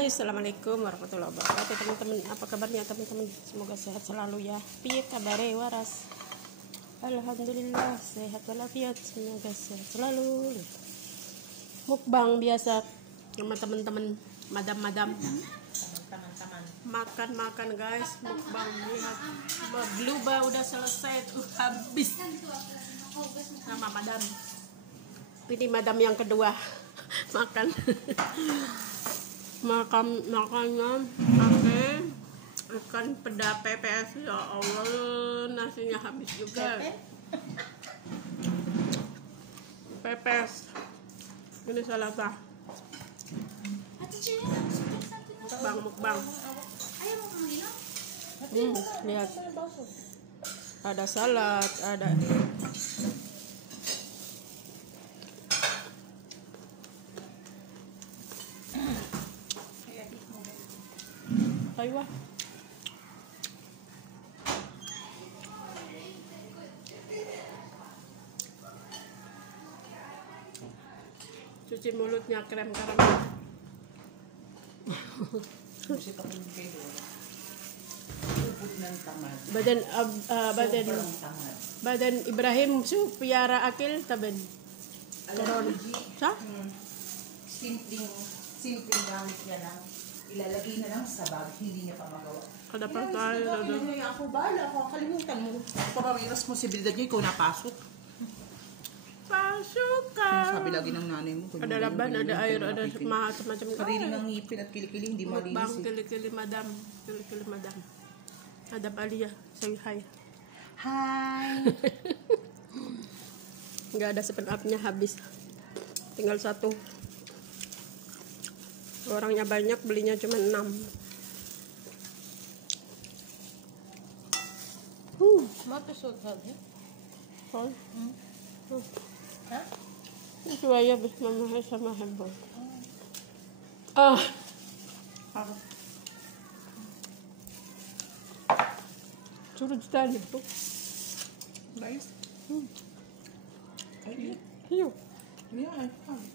Guys, assalamualaikum warahmatullahi wabarakatuh teman-teman. Apa kabarnya teman-teman? Semoga sehat selalu ya. Piye kabare waras? Alhamdulillah sehat walafiat. Semoga sehat selalu. Mukbang biasa sama teman-teman, madam-madam. Makan-makan guys, mukbang. Lihat, bluba udah selesai tuh, habis sama madam. Ini madam yang kedua makan. Makannya pakai ikan peda pepes. Ya Allah, nasinya habis juga. Pepes ini salah sah. Mukbang. Lihat, ada salad, ada aywa. Cuci mulutnya krem karamel. Badan Ibrahim su piara akil taben. Koron. Sa? Simpleng gamit niya lang. Ilalagay na lang sa bag, hindi niya pa magawa. Kada pa tayo. Ako, bahala ako. Kalimutan mo. Baka may responsibilidad niya, ikaw napasok. Pasok ka. Sabi lagi ng nanay mo. Ada laban, ada air, ada macam-macam. Karili ng ngipin at kilikili, hindi malinis. Bang, kilikili madam. Kilikili madam. Ada Alia, say hi. Hi! Nggak ada 7-up-nya, habis. Tinggal 1. Orangnya banyak, belinya cuma 6. Matusog hal, Hol? Ha? Itu aja bis mamahal sama hembol. Ah. Ako. Suruh ditanya tuh. Nice. Ay, Iyo. yeah, I found.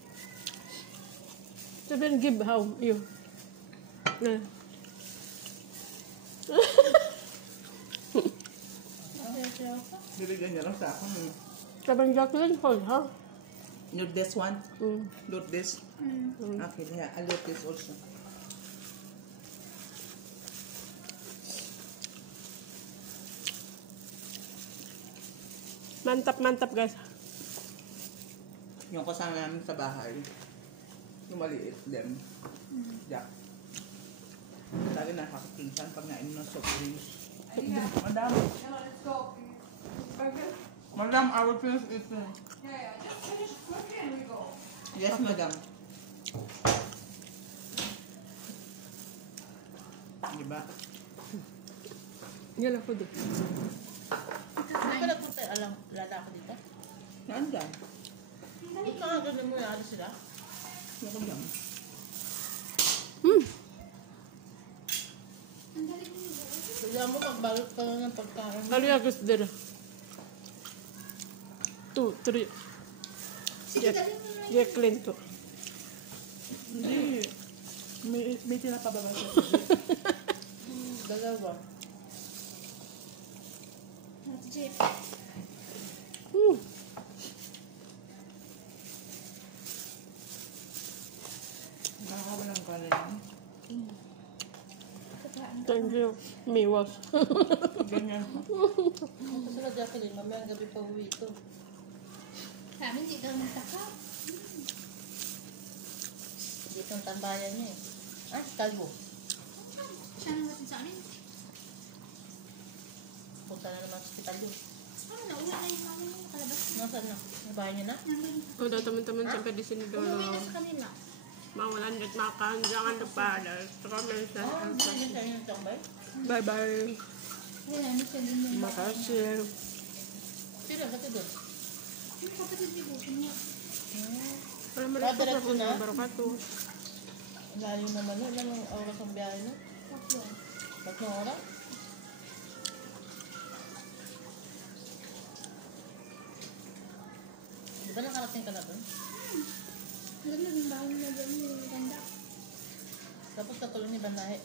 Sabihin give how. Iyo. Nah. Nilagyan niya lang sa akin. Sabihin Jacqueline Hall, ha? Load this one? Mm. Load this? Okay, yeah, I'll load this also. Mantap guys. Yung kasama namin sa bahay, yung maliit din. Jack. Lagi nakakapinsan pag nainom ng soft drinks. Madam. Let's go. Burger? Madam, I will finish eating. Yeah, just finish cooking and we go. Yes, madam. Diba? Yan ako dito. Hindi ka nagpunta, alam, lalaki dito? Nandyan. Hindi ka nga ganun mo yung sila? Ako lang. Kaya mo magbalot ka lang ng pagkain. Ano yung gusto dito? 2, 3. Jacqueline to. Hindi. May tinapababa siya. Dalawa. Nakakawalang kanin. Thank you. Miwas. Ganyan. Ito sila Jacqueline, mamayang gabi pa uwi ito. Kami hindi ka matakap. Dito ang tambayan niya eh. Ah, kalbo. Siya nang natin sa amin. Punta na naman sa hospital yun. Ano, nauwi na yung mami mo kalabas. Nasaan na? Nabahay niya na? Nandun. Udah teman-teman sampai di sini dulu. Umuwi na sa kanila. Mau lanjut makan, jangan lupa comment dan Oo, hindi niya sa inyo tambay. bye bye. Kaya ano siya din yung Terima kasih. Sino, ba't doon? yung kapatid ni Bukin niya. Assalamualaikum warahmatullahi wabarakatuh. Layo naman yun. Anong oras ang biyahe no? Tatlo. 3 oras? Di ba nakarating ka na doon? Ganda yung bahay nila dyan, yung ganda. Tapos katulong ni Banahe.